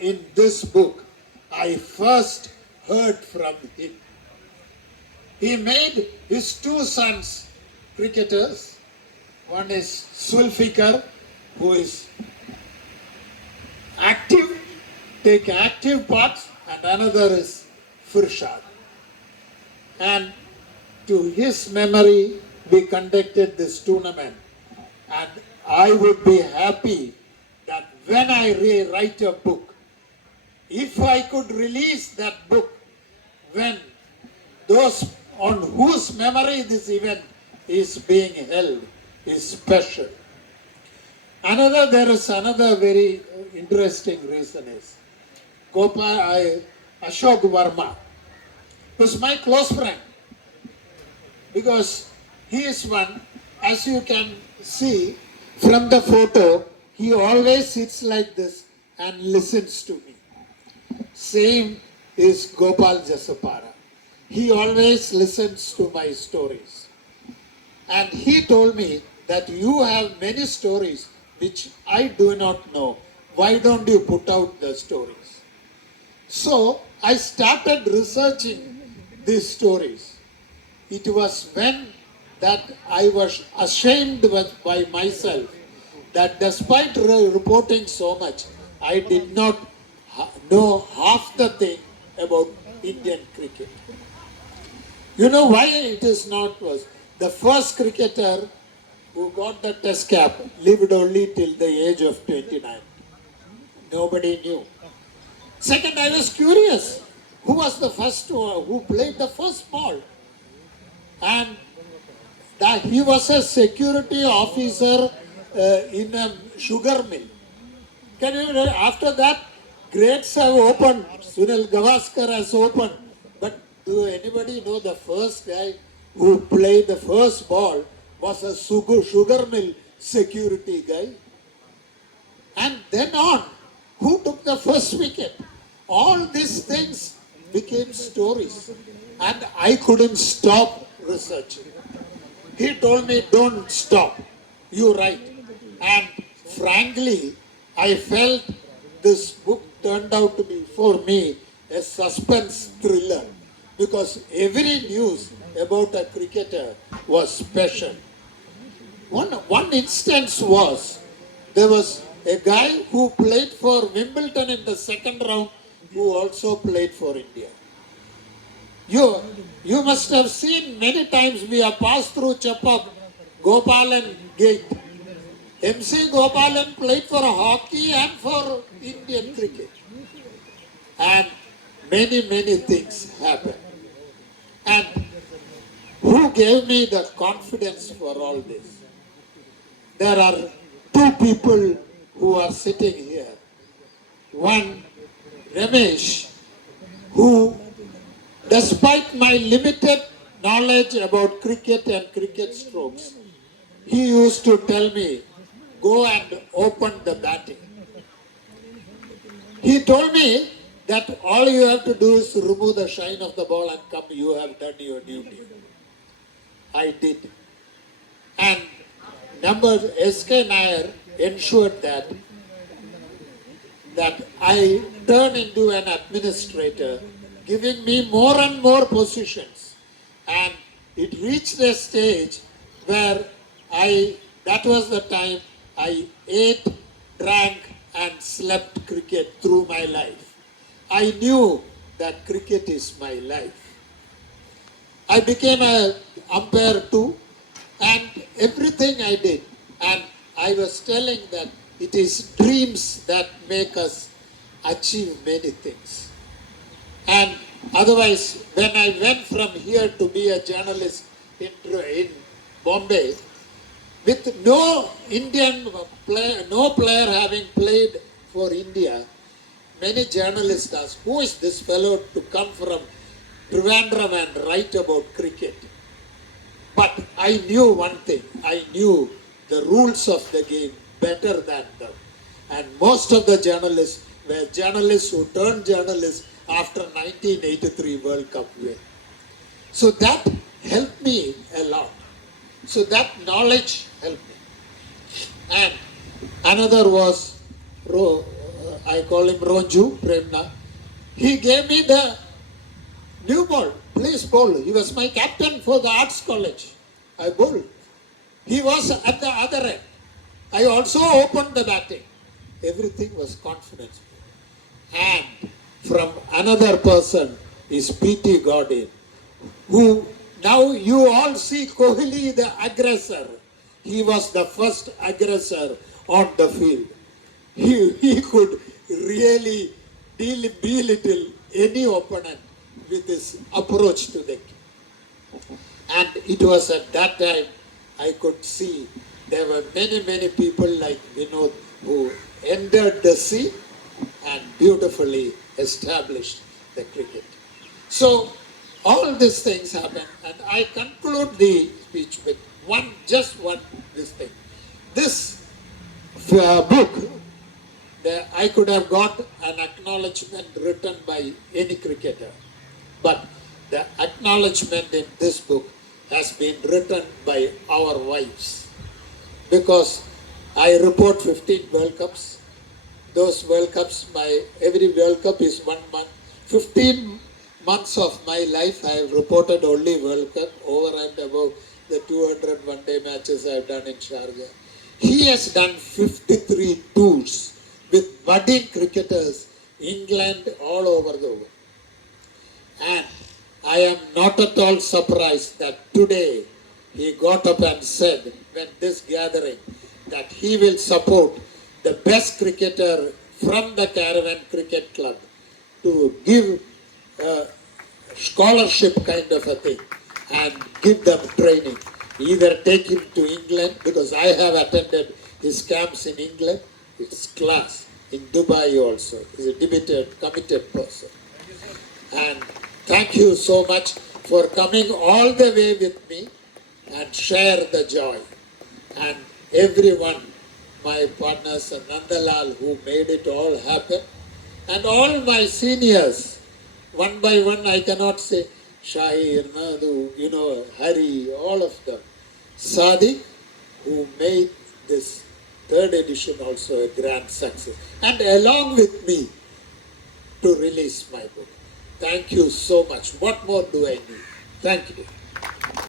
In this book, I first heard from him. He made his two sons cricketers. One is Sulfikar, who is active, take active parts, and another is Firshad. And to his memory, we conducted this tournament. And I would be happy that when I write a book, if I could release that book when those on whose memory this event is being held is special. There is another very interesting reason is Ashok Verma was my close friend because he is one, as you can see from the photo, he always sits like this and listens to me. Same is Gopal Jasapara. He always listens to my stories. And he told me that you have many stories which I do not know. Why don't you put out the stories? So I started researching these stories. It was when that I was ashamed by myself that despite reporting so much, I did not know half the thing about Indian cricket. You know why it is not was? The first cricketer who got the test cap lived only till the age of 29. Nobody knew. Second, I was curious. Who was the first who played the first ball? And that he was a security officer in a sugar mill. Can you, after that, grades have opened. Sunil Gavaskar has opened. But do anybody know the first guy who played the first ball was a sugar mill security guy? And then on, who took the first wicket? All these things became stories. And I couldn't stop researching. He told me, don't stop. You write. And frankly, I felt this book turned out to be, for me, a suspense thriller. Because every news about a cricketer was special. One instance was, there was a guy who played for Wimbledon in the second round who also played for India. You must have seen many times we have passed through Chapap, Gopalan Gate. MC Gopalan played for hockey and for Indian cricket. And many things happened. And who gave me the confidence for all this? There are two people who are sitting here. One, Ramesh, who, despite my limited knowledge about cricket and cricket strokes, he used to tell me, go and open the batting. He told me that all you have to do is remove the shine of the ball and come, you have done your duty. I did. And SK Nair ensured that I turn into an administrator, giving me more and more positions. And it reached a stage where that was the time I ate, drank and slept cricket through my life. I knew that cricket is my life. I became an umpire too, and everything I did. And I was telling that it is dreams that make us achieve many things. And otherwise, when I went from here to be a journalist in Bombay, with no Indian player, no player having played for India, many journalists asked, who is this fellow to come from Trivandrum and write about cricket? But I knew one thing, I knew the rules of the game better than them. And most of the journalists were journalists who turned journalists after 1983 World Cup win. So that helped me a lot. So that knowledge helped me. And another was I call him Ronju Premna. He gave me the new ball, please bowl. He was my captain for the arts college. I bowled. He was at the other end. I also opened the batting. Everything was confidence. And from another person is P.T. Godin, who now you all see Kohli the aggressor. He was the first aggressor on the field. He could really belittle any opponent with his approach to the game. And it was at that time I could see there were many people like Vinod who entered the sea and beautifully established the cricket. So all these things happen, and I conclude the speech with just one this thing. This book, I could have got an acknowledgement written by any cricketer, but the acknowledgement in this book has been written by our wives, because I report 15 World Cups. Those World Cups, every World Cup is 1 month. 15 months of my life I have reported only World Cup, over and above the 200 one-day matches I have done in Sharjah. He has done 53 tours with budding cricketers, England, all over the world. And I am not at all surprised that today he got up and said, when this gathering, that he will support the best cricketer from the Caravan Cricket Club to give a scholarship kind of a thing and give them training. Either take him to England, because I have attended his camps in England. It's class. In Dubai also. He's a committed person. And thank you so much for coming all the way with me and share the joy. And everyone, my partners and Nandalal who made it all happen, and all my seniors, one by one I cannot say, Shahir, Nadu, Hari, all of them. Sadiq, who made this third edition also a grand success, and along with me to release my book. Thank you so much. What more do I need? Thank you.